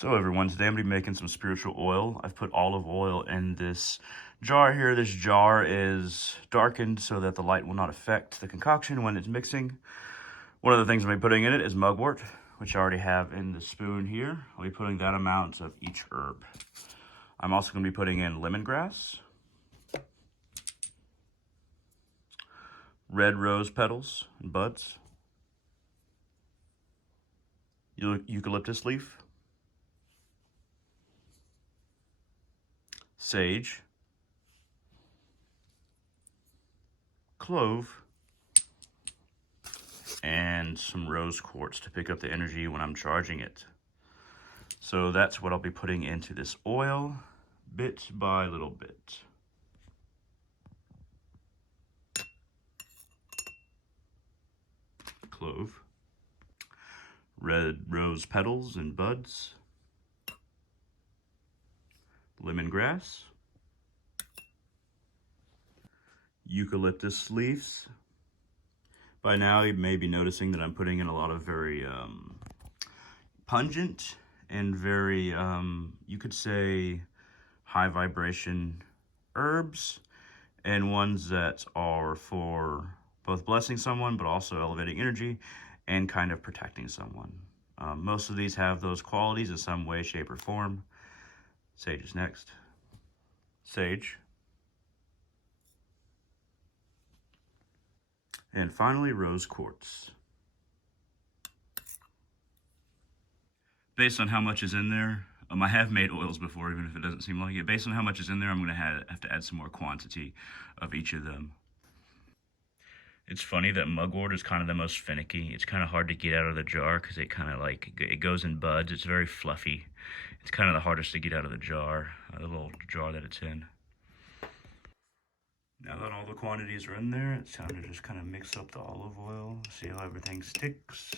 So everyone, today I'm going to be making some spiritual oil. I've put olive oil in this jar here. This jar is darkened so that the light will not affect the concoction when it's mixing. One of the things I'm going to be putting in it is mugwort, which I already have in the spoon here. I'll be putting that amount of each herb. I'm also going to be putting in lemongrass, red rose petals and buds, eucalyptus leaf, sage, clove, and some rose quartz to pick up the energy when I'm charging it. So that's what I'll be putting into this oil, bit by little bit. Clove, red rose petals and buds, lemongrass, eucalyptus leaves. By now you may be noticing that I'm putting in a lot of very pungent and very, you could say, high vibration herbs, and ones that are for both blessing someone but also elevating energy and kind of protecting someone. Most of these have those qualities in some way, shape, or form. Sage is next. Sage. And finally, rose quartz. Based on how much is in there, I have made oils before, even if it doesn't seem like it. Based on how much is in there, I'm going to have to add some more quantity of each of them. It's funny that mugwort is kind of the most finicky. It's kind of hard to get out of the jar because it kind of it goes in buds. It's very fluffy. It's kind of the hardest to get out of the jar, the little jar that it's in. Now that all the quantities are in there, it's time to just kind of mix up the olive oil, see how everything sticks.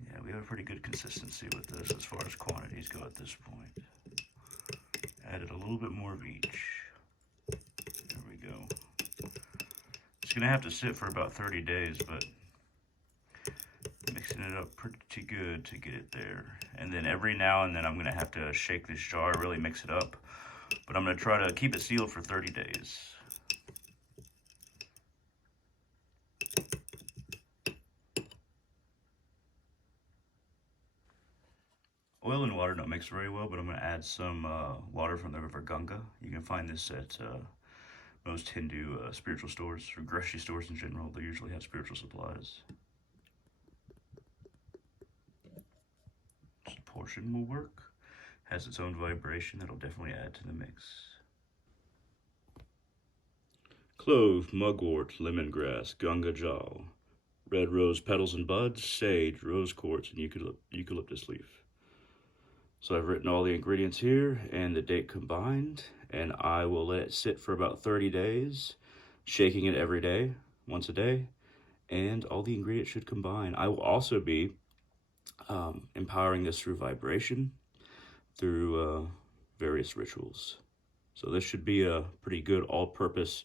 Yeah, we have a pretty good consistency with this as far as quantities go at this point. Added a little bit more of each. There we go. It's gonna have to sit for about 30 days, but mixing it up pretty good to get it there. And then every now and then I'm gonna have to shake this jar, really mix it up. But I'm gonna try to keep it sealed for 30 days. Oil and water don't mix very well, but I'm going to add some water from the river Ganga. You can find this at most Hindu spiritual stores, or grocery stores in general. They usually have spiritual supplies. Just a portion will work. Has its own vibration that'll definitely add to the mix. Clove, mugwort, lemongrass, Ganga jal, red rose petals and buds, sage, rose quartz, and eucalyptus leaf. So I've written all the ingredients here and the date combined, and I will let it sit for about 30 days, shaking it every day, once a day, and all the ingredients should combine. I will also be empowering this through vibration, through various rituals. So this should be a pretty good all-purpose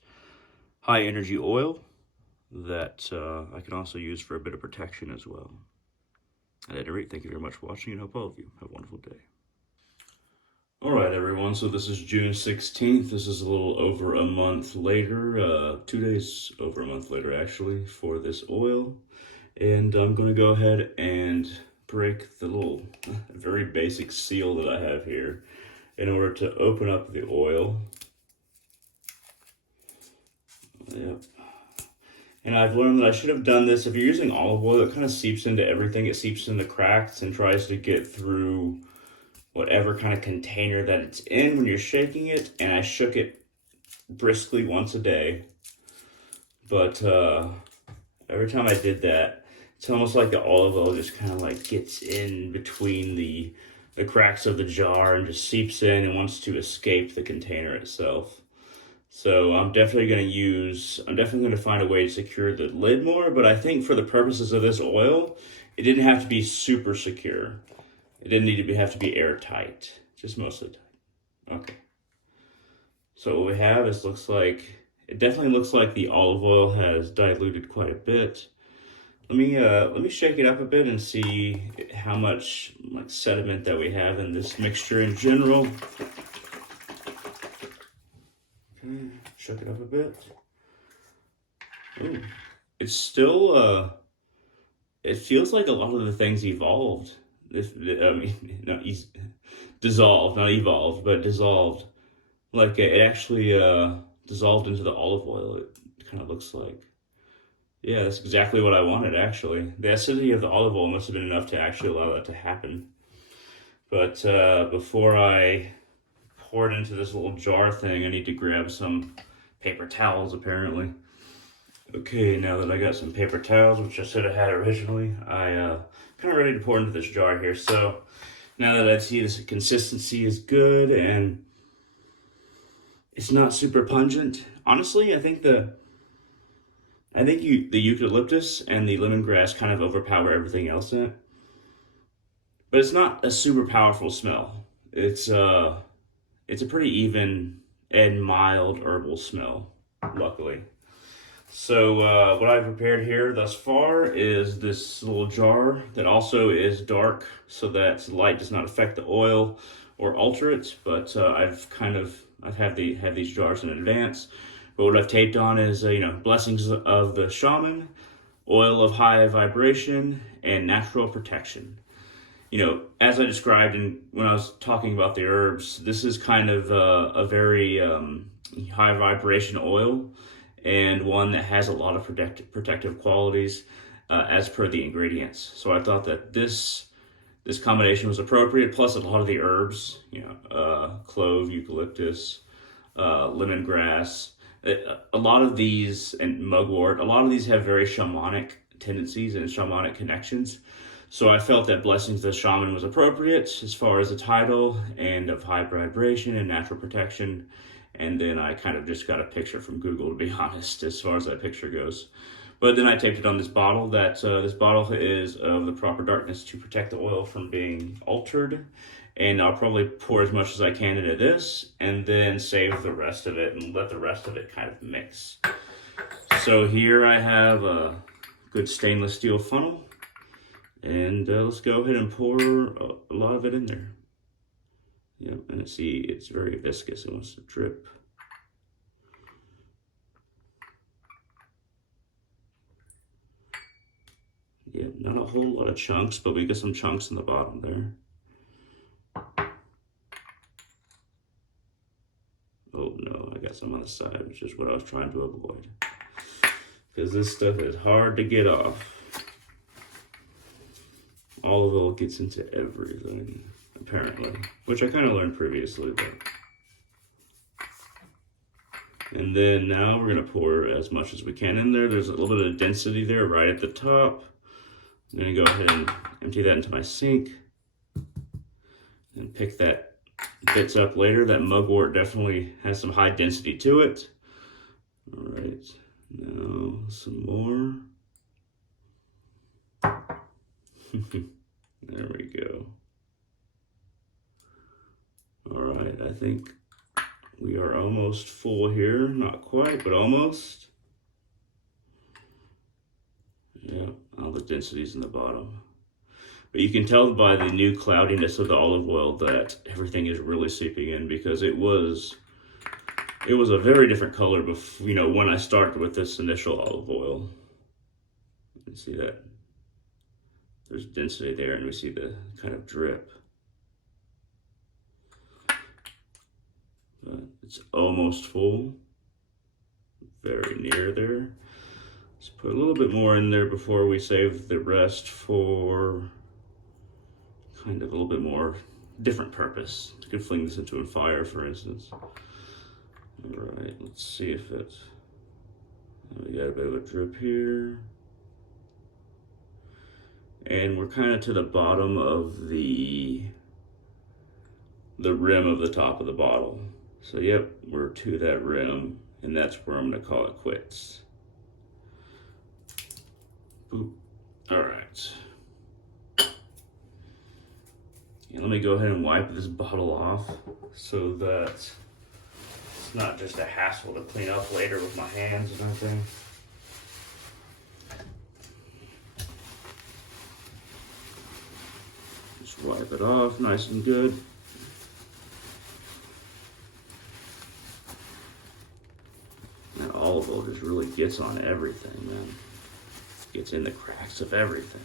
high energy oil that I can also use for a bit of protection as well. At any rate, thank you very much for watching, and hope all of you have a wonderful day. All right, everyone, so this is June 16th. This is a little over a month later, 2 days over a month later, actually, for this oil. And I'm going to go ahead and break the little, very basic seal that I have here in order to open up the oil. Yep. And I've learned that I should have done this. If you're using olive oil, it kind of seeps into everything. It seeps into cracks and tries to get through whatever kind of container that it's in when you're shaking it. And I shook it briskly once a day. But every time I did that, it's almost like the olive oil just kind of like gets in between the cracks of the jar and just seeps in and wants to escape the container itself. So I'm definitely going to find a way to secure the lid more, but I think for the purposes of this oil, it didn't have to be super secure. It didn't need to have to be airtight, just mostly tight. Okay. So what we have is it definitely looks like the olive oil has diluted quite a bit. let me shake it up a bit and see how much like sediment that we have in this mixture in general. Okay, shook it up a bit. Ooh, it's still it feels like a lot of the things evolved. I mean, not dissolved, not evolved, but dissolved. Like it actually dissolved into the olive oil. It kind of looks like. Yeah, that's exactly what I wanted, actually. The acidity of the olive oil must have been enough to actually allow that to happen. But before I pour it into this little jar thing, I need to grab some paper towels, apparently. Okay, now that I got some paper towels, which I should have had originally, I kind of ready to pour into this jar here. So now that I see this consistency is good and it's not super pungent, honestly, I think the eucalyptus and the lemongrass kind of overpower everything else in it. But it's not a super powerful smell. It's a pretty even and mild herbal smell, luckily. So what I've prepared here thus far is this little jar that also is dark so that light does not affect the oil or alter it. But I've had these jars in advance. But what I've taped on is blessings of the shaman, oil of high vibration, and natural protection. As I described when I was talking about the herbs, this is kind of a very high vibration oil and one that has a lot of protective qualities as per the ingredients. So I thought that this combination was appropriate. Plus, a lot of the herbs, clove, eucalyptus, lemongrass, a lot of these, and mugwort, a lot of these have very shamanic tendencies and shamanic connections. So I felt that Blessings of the Shaman was appropriate as far as the title and of high vibration and natural protection. And then I kind of just got a picture from Google, to be honest, as far as that picture goes. But then I taped it on this bottle. This bottle is of the proper darkness to protect the oil from being altered. And I'll probably pour as much as I can into this and then save the rest of it and let the rest of it kind of mix. So here I have a good stainless steel funnel. And let's go ahead and pour a lot of it in there. Yep, and see, it's very viscous. It wants to drip. Yeah, not a whole lot of chunks, but we got some chunks in the bottom there. Oh no, I got some on the side, which is what I was trying to avoid. Because this stuff is hard to get off. Olive oil gets into everything, apparently, which I kind of learned previously. And then now we're going to pour as much as we can in there. There's a little bit of density there right at the top. I'm going to go ahead and empty that into my sink and pick that bits up later. That mugwort definitely has some high density to it. All right, now some more. There we go. All right, I think we are almost full here. Not quite, but almost. Yeah, all the density's in the bottom. But you can tell by the new cloudiness of the olive oil that everything is really seeping in, because it was a very different color before, when I started with this initial olive oil. You can see that there's density there, and we see the kind of drip. But it's almost full, very near there. Let's put a little bit more in there before we save the rest for kind of a little bit more different purpose. You could fling this into a fire, for instance. All right, let's see if it, we got a bit of a drip here. And we're kind of to the bottom of the rim of the top of the bottle. So yep, we're to that rim, and that's where I'm gonna call it quits. Boop. All right. And let me go ahead and wipe this bottle off so that it's not just a hassle to clean up later with my hands and everything. Wipe it off nice and good. That olive oil just really gets on everything, man. Gets in the cracks of everything.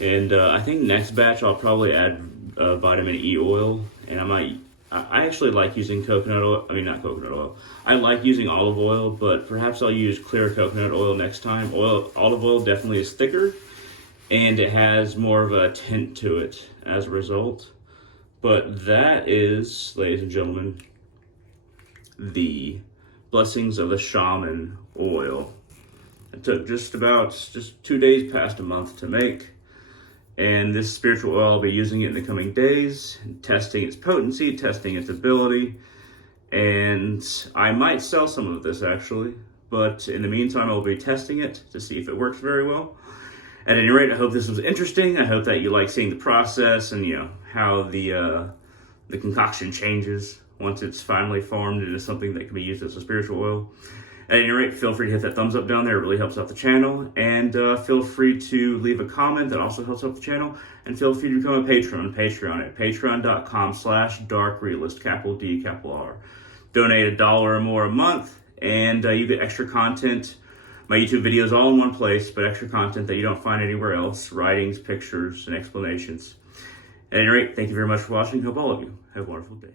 And I think next batch I'll probably add vitamin E oil, and I actually like using coconut oil. I mean, not coconut oil. I like using olive oil, but perhaps I'll use clear coconut oil next time. Olive oil definitely is thicker, and it has more of a tint to it as a result. But that is, ladies and gentlemen, the Blessings of the Shaman oil. It took just 2 days past a month to make. And this spiritual oil, I'll be using it in the coming days, testing its potency, testing its ability. And I might sell some of this actually, but in the meantime, I'll be testing it to see if it works very well. At any rate, I hope this was interesting. I hope that you like seeing the process and, you know, how the concoction changes once it's finally formed into something that can be used as a spiritual oil. At any rate, feel free to hit that thumbs up down there. It really helps out the channel. And feel free to leave a comment. That also helps out the channel. And feel free to become a patron on Patreon at patreon.com/darkrealist, capital D, capital R. Donate $1 or more a month, and you get extra content. My YouTube videos all in one place, but extra content that you don't find anywhere else. Writings, pictures, and explanations. At any rate, thank you very much for watching. Hope all of you have a wonderful day.